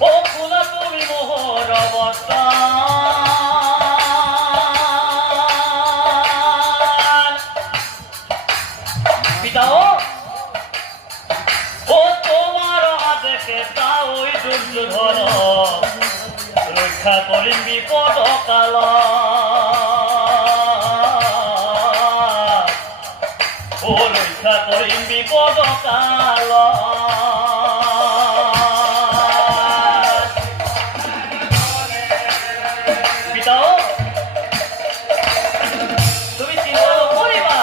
ও খোলা তুমি মোহর অবস্থান পিতা ও তোমার আদেশে তা ওই দুর্যোধন রক্ষা করিম বিপদ কাল ও রক্ষা করিম বিপদ কাল পিতা তুমি চিন্তা করিবা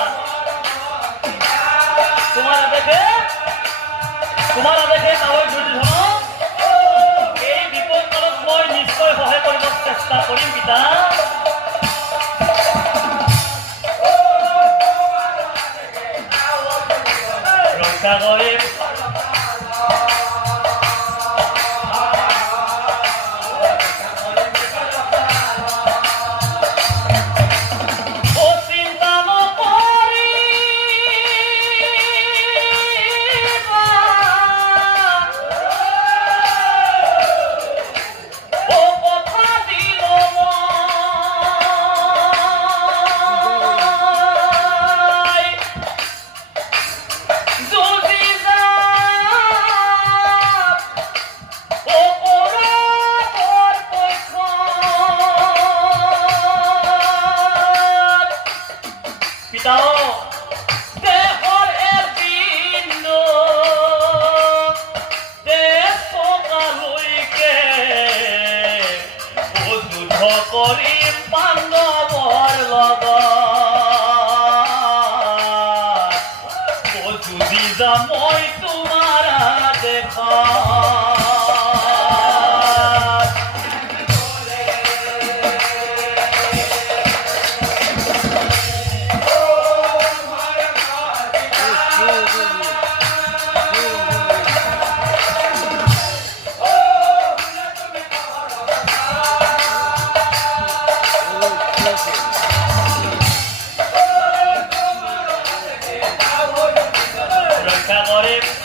তোমার আদেশে তাহলে দুর্যোধন এই বিপদ কালত মই নিশ্চয় সহায় কৰিব চেষ্টা কৰিম পিতা ৰক্ষা কৰিম কৰিম পাণ্ডৱৰ লগত যদি যাম মই তোমাৰ দেখা ৰক্ষা কৰে